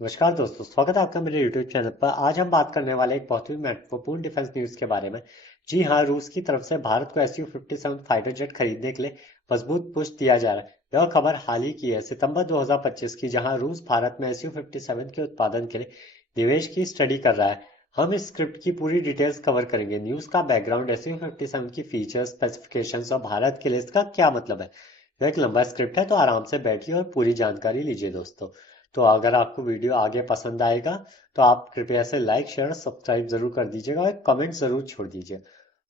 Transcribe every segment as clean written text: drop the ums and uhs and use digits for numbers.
नमस्कार दोस्तों, स्वागत है आपका मेरे YouTube चैनल पर। आज हम बात करने वाले एक बहुत ही महत्वपूर्ण डिफेंस न्यूज़ के बारे में। जी हाँ, रूस की तरफ से भारत को Su-57 फाइटर जेट खरीदने के लिए मजबूत पुश दिया जा रहा है। यह खबर हाल ही की है, सितंबर 2025 की, जहां रूस भारत में Su-57 के उत्पादन के लिए निवेश की स्टडी कर रहा है। हम इस स्क्रिप्ट की पूरी डिटेल्स कवर करेंगे। न्यूज़ का बैकग्राउंड, Su-57 की फीचर्स, स्पेसिफिकेशंस और भारत के लिए इसका क्या मतलब है। यह एक लंबा स्क्रिप्ट है, तो आराम से बैठिए और पूरी जानकारी लीजिए दोस्तों। तो अगर आपको वीडियो आगे पसंद आएगा तो आप कृपया से लाइक शेयर और सब्सक्राइब जरूर कर दीजिएगा और एक कमेंट जरूर छोड़ दीजिए।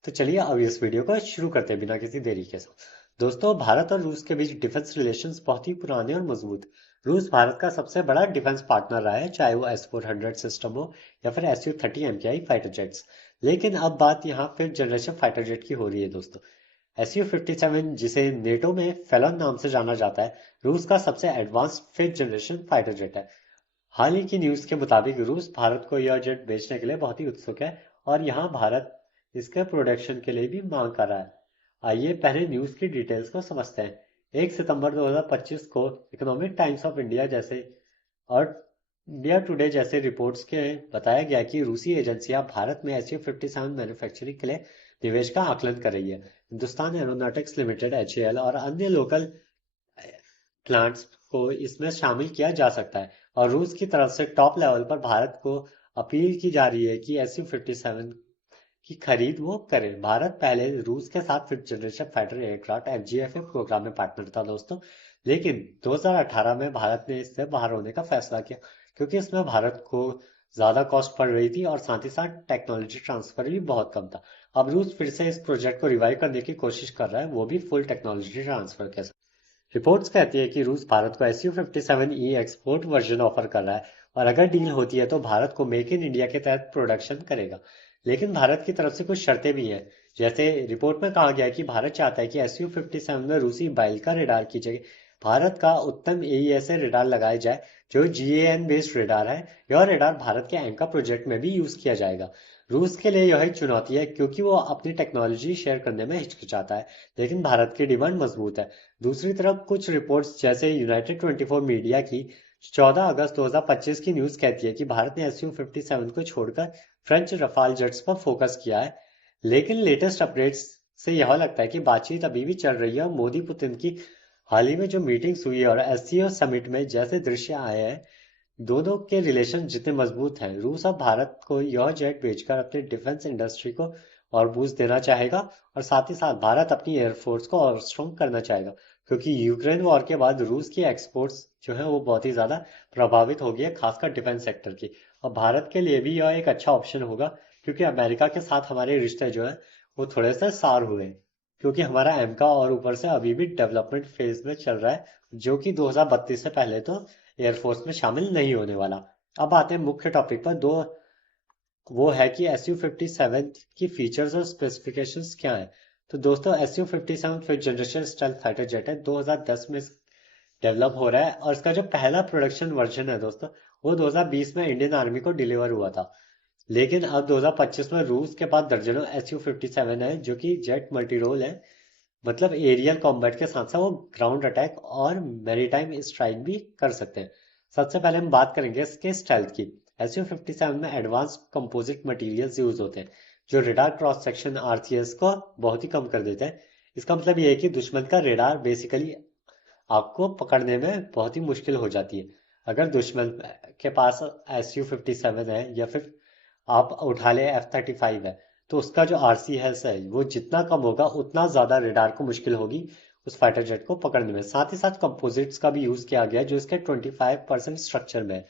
तो चलिए अब इस वीडियो को शुरू करते हैं बिना किसी देरी के साथ। दोस्तों, भारत और रूस के बीच डिफेंस रिलेशंस बहुत ही पुराने और मजबूत। रूस भारत का सबसे बड़ा डिफेंस पार्टनर रहा है, चाहे वो S-400 सिस्टम हो या फिर Su-30 MKI फाइटर जेट्स। लेकिन अब बात यहाँ फिफ्थ जनरेशन फाइटर जेट की हो रही है दोस्तों। Su-57, जिसे नेटो में फेलन नाम से जाना जाता है, रूस का सबसे advance fifth generation fighter jet है। हाल ही की न्यूज के मुताबिक रूस भारत को यह जेट बेचने के लिए बहुत ही उत्सुक है और यहाँ भारत इसके प्रोडक्शन के लिए भी मांग कर रहा है। आइए पहले न्यूज की डिटेल्स को समझते हैं। 1 सितंबर 2025 को इकोनॉमिक टाइम्स ऑफ इंडिया जैसे और इंडिया टुडे जैसे रिपोर्ट्स के बताया गया कि रूसी एजेंसियां भारत में Su-57 मैन्युफैक्चरिंग के लिए निवेश का आकलन कर रही है। हिंदुस्तान एरोनॉटिक्स लिमिटेड (HAL) और अन्य लोकल प्लांट्स को इसमें शामिल किया जा सकता है और रूस की तरफ से टॉप लेवल पर भारत को अपील की जा रही है कि Su-57 की खरीद वो करे। भारत पहले रूस के साथ fifth generation fighter aircraft FGF programme में पार्टनर था दोस्तों, लेकिन 2018 में भारत ने इससे बाहर होने का फैसला किया क्योंकि इसमें भारत को ज्यादा कॉस्ट पड़ रही थी और साथ ही साथ टेक्नोलॉजी ट्रांसफर भी बहुत कम था। अब रूस फिर से इस प्रोजेक्ट को रिवाइव करने की कोशिश कर रहा है, वो भी फुल टेक्नोलॉजी ट्रांसफर के साथ। रिपोर्ट्स कहती है कि रूस भारत को Su-57E एक्सपोर्ट वर्जन ऑफर कर रहा है और अगर डील होती है तो भारत को मेक इन इंडिया के तहत प्रोडक्शन करेगा। लेकिन भारत की तरफ से कुछ शर्तें भी हैं। जैसे रिपोर्ट में कहा गया है कि भारत चाहता है कि Su-57 में रूसी बाइल्का रेडार की जगह भारत का उत्तम AESA रेडार लगाया जाए, जो GAN बेस्ड रेडार है। यह रेडार भारत के एंका प्रोजेक्ट में भी यूज किया जाएगा। रूस के लिए यह एक चुनौती है क्योंकि वो अपनी टेक्नोलॉजी शेयर करने में हिचकिचाता है, लेकिन भारत की डिमांड मजबूत है। दूसरी तरफ कुछ रिपोर्ट्स जैसे यूनाइटेड 24 मीडिया की 14 अगस्त 2025 की न्यूज कहती है कि भारत ने Su-57 को छोड़कर फ्रेंच रफाल जेट्स पर फोकस किया है। लेकिन लेटेस्ट अपडेट्स से यह लगता है कि बातचीत अभी भी चल रही है और मोदी पुतिन की हाल ही में जो मीटिंग्स हुई है और SCO समिट में जैसे दृश्य आए हैं, दोनों के रिलेशन जितने मजबूत हैं, रूस अब भारत को यह जेट बेचकर अपनी डिफेंस इंडस्ट्री को और बूस्ट देना चाहेगा और साथ ही साथ भारत अपनी एयरफोर्स को और स्ट्रॉन्ग करना चाहेगा क्योंकि यूक्रेन वॉर के बाद रूस की एक्सपोर्ट्स जो है वो बहुत ही ज़्यादा प्रभावित हो गई है, खासकर डिफेंस सेक्टर की। और भारत के लिए भी यह एक अच्छा ऑप्शन होगा क्योंकि अमेरिका के साथ हमारे रिश्ते जो है वो थोड़े से सार हुए हैं, क्योंकि हमारा एमका और ऊपर से अभी भी डेवलपमेंट फेज में चल रहा है, जो कि 2032 से पहले तो एयरफोर्स में शामिल नहीं होने वाला। अब आते हैं मुख्य टॉपिक पर। दो वो है कि Su-57 की फीचर्स और स्पेसिफिकेशंस क्या हैं। तो दोस्तों, Su-57 fifth generation stealth fighter jet है, 2010 में डेवलप हो रहा है और इसका जो पहला प्रोडक्शन वर्जन है दोस्तों, वो 2020 में इंडियन आर्मी को डिलीवर हुआ था। लेकिन अब 2025 में रूस के पास दर्जनों Su-57 है जो कि जेट मल्टी रोल है, मतलब एरियल कॉम्बैट के साथ साथ वो ग्राउंड अटैक और मैरीटाइम स्ट्राइक भी कर सकते हैं। सबसे पहले हम बात करेंगे इसके स्टेल्थ की। Su-57 में एडवांस कंपोजिट मटेरियल्स यूज होते हैं जो रेडार क्रॉस सेक्शन RCS को बहुत ही कम कर देते हैं। इसका मतलब ये है कि दुश्मन का रेडार बेसिकली आपको पकड़ने में बहुत ही मुश्किल हो जाती है। अगर दुश्मन के पास Su-57 है या फिर आप उठा ले F-35 है, तो उसका जो RCS है वो जितना कम होगा उतना ज्यादा रेडार को मुश्किल होगी उस फाइटर जेट को पकड़ने में। साथ ही साथ कंपोजिट्स का भी यूज किया गया है जो इसके 25% स्ट्रक्चर में है,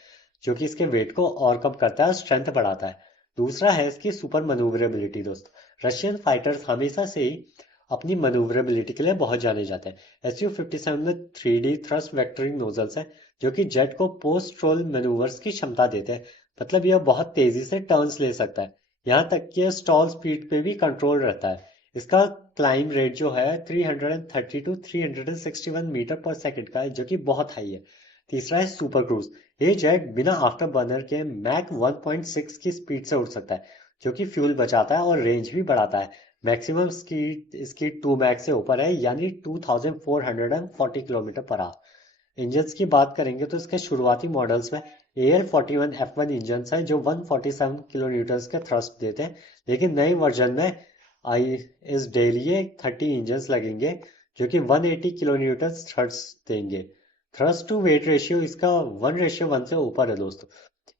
जो कि इसके वेट को और कम करता है और स्ट्रेंथ बढ़ाता है। दूसरा है इसकी सुपर मनूवरेबिलिटी दोस्त। रशियन फाइटर्स हमेशा से ही अपनी मनूवरेबिलिटी के लिए बहुत जाने जाते हैं। Su-57 में 3D थ्रस्ट वेक्टरिंग नोजल्स हैं जो कि जेट को पोस्ट रोल मैनूवर्स की क्षमता देते हैं। मतलब यह बहुत तेजी से टर्न्स ले सकता है, यहाँ तक कि स्टॉल स्पीड पे भी कंट्रोल रहता है। इसका क्लाइम रेट जो है 330 टू 361 मीटर पर सेकंड का है, जो कि बहुत हाई है। तीसरा है सुपर क्रूज। ये जेट बिना आफ्टर बर्नर के मैक 1.6 की स्पीड से उड़ सकता है, जो कि फ्यूल बचाता है और रेंज भी बढ़ाता है। मैक्सिमम स्पीड इसकी 2 मैक से ऊपर है, यानी 2440 किलोमीटर पर आवर। इंजन्स की बात करेंगे तो इसके शुरुआती मॉडल्स में एयर 41 F1 इंजन है जो 147 किलो न्यूटन के थ्रस्ट देते हैं, लेकिन नए वर्जन में आई इस डेलिए 30 इंजन लगेंगे जो कि 180 किलो न्यूटन थ्रस्ट देंगे। थ्रस्ट टू वेट रेशियो इसका 1:1 से ऊपर है दोस्तों।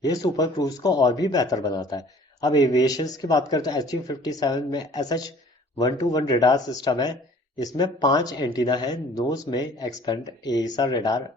ये सुपर क्रूज को और भी बेहतर बनाता है। अब एविएशन की बात करें तो SU-57 में SH-121 रेडार सिस्टम है। इसमें 5 एंटीना है। नोज में एक्सपेंड एसा रेडार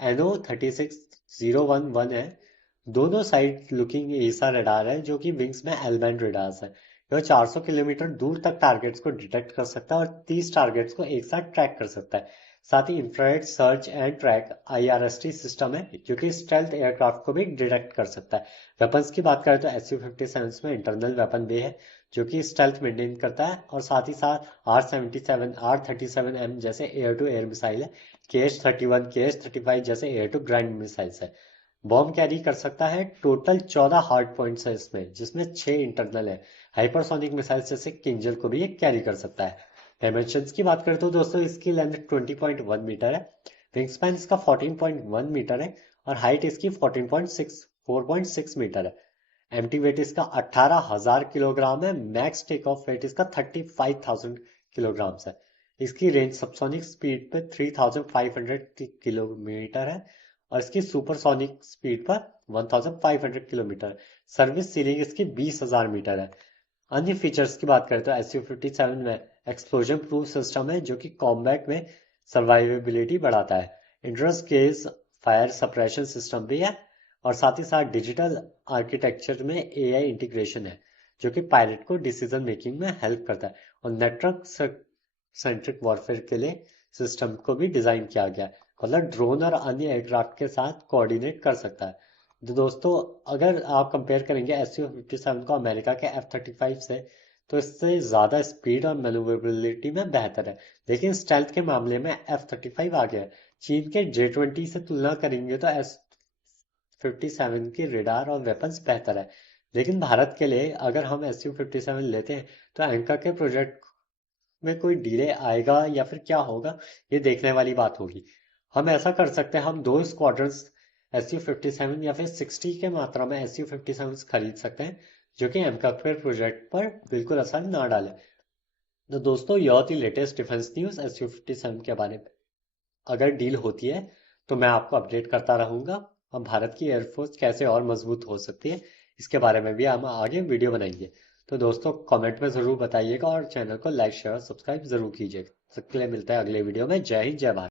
NO-36011 है। दोनों साइड लुकिंग एसा रडार है जो कि विंग्स में एल बैंड रडार्स है। यह 400 किलोमीटर दूर तक टारगेट्स को डिटेक्ट कर सकता है और 30 टारगेट्स को एक साथ ट्रैक कर सकता है। साथ ही infrared search and track IRST system है जो कि स्टेल्थ एयरक्राफ्ट को भी डिटेक्ट कर सकता है। वेपन्स की बात करें तो SU-57 में इंटरनल वेपन बे है जो कि स्टेल्थ मेंटेन करता है, और साथ ही साथ R-77 R-37M जैसे एयर टू एयर मिसाइल है। KH-31 KH-35 जैसे एयर टू ग्राउंड मिसाइल्स है। बॉम्ब कैरी कर सकता है। टोटल 14 हार्ड पॉइंट्स है इसमें, जिसमें 6 इंटरनल है। हाइपरसोनिक मिसाइल जैसे किंजल को भी ये कैरी कर सकता है। डायमेंशंस की बात करें तो दोस्तों इसकी लेंथ 20.1 मीटर है, विंग स्पैन इसका 14.1 मीटर है, और हाइट इसकी 4.6 मीटर है। एम्प्टी वेट इसका 18,000 किलोग्राम है। मैक्स टेक ऑफ वेट इसका 35,000 किलोग्राम है। इसकी रेंज सबसोनिक स्पीड पे 3,500 किलोमीटर है, और इसकी सुपरसोनिक स्पीड पर 1,500 किलोमीटर। सर्विस सीलिंग इसकी 20,000 मीटर है। अन्य फीचर्स की बात करें तो SU-57 में एक्सप्लोजन प्रूफ सिस्टम है जो कि कॉम्बैट में सर्वाइवेबिलिटी बढ़ाता है। Interest case fire suppression system भी है, और साथ ही साथ डिजिटल आर्किटेक्चर में AI इंटीग्रेशन है जो कि पायलट को डिसीजन मेकिंग में हेल्प करता है। और नेटवर्क सेंट्रिक वॉरफेयर के लिए सिस्टम को भी डिजाइन किया गया है, मतलब ड्रोन और अन्य एयरक्राफ्ट के साथ कोऑर्डिनेट कर सकता है। तो दोस्तों, अगर आप कंपेयर करेंगे SU-57 को अमेरिका के F-35 से, तो इससे ज़्यादा स्पीड और मैन्यूवरेबिलिटी में बेहतर है, लेकिन स्टेल्थ के मामले में F-35 आगे है। चीन के J-20 से तुलना करेंगे तो S-57 की रेडार और वेपन्स बेहतर है। लेकिन भारत के लिए अगर हम SU-57 लेते हैं तो एंका के प्रोजेक्ट में कोई डिले आएगा या फिर क्या होगा, ये देखने वाली बात होगी। हम ऐसा कर सकते हैं, हम 2 स्क्वाड्रंस SU-57 या फिर 60 के मात्रा में SU-57 खरीद सकते हैं जो कि एमकाक्वेर प्रोजेक्ट पर बिल्कुल असर ना डाले। तो दोस्तों, यह थी लेटेस्ट डिफेंस न्यूज़ SU-57 के बारे में। अगर डील होती है तो मैं आपको अपडेट करता रहूंगा। हम भारत की एयरफोर्स कैसे और मजबूत हो सकती है, इसके बारे में भी हम आगे वीडियो बनाएंगे। तो दोस्तों, कमेंट में ज़रूर बताइएगा और चैनल को लाइक शेयर और सब्सक्राइब ज़रूर कीजिएगा। सबके लिए मिलता है अगले वीडियो में। जय हिंद, जय भारत।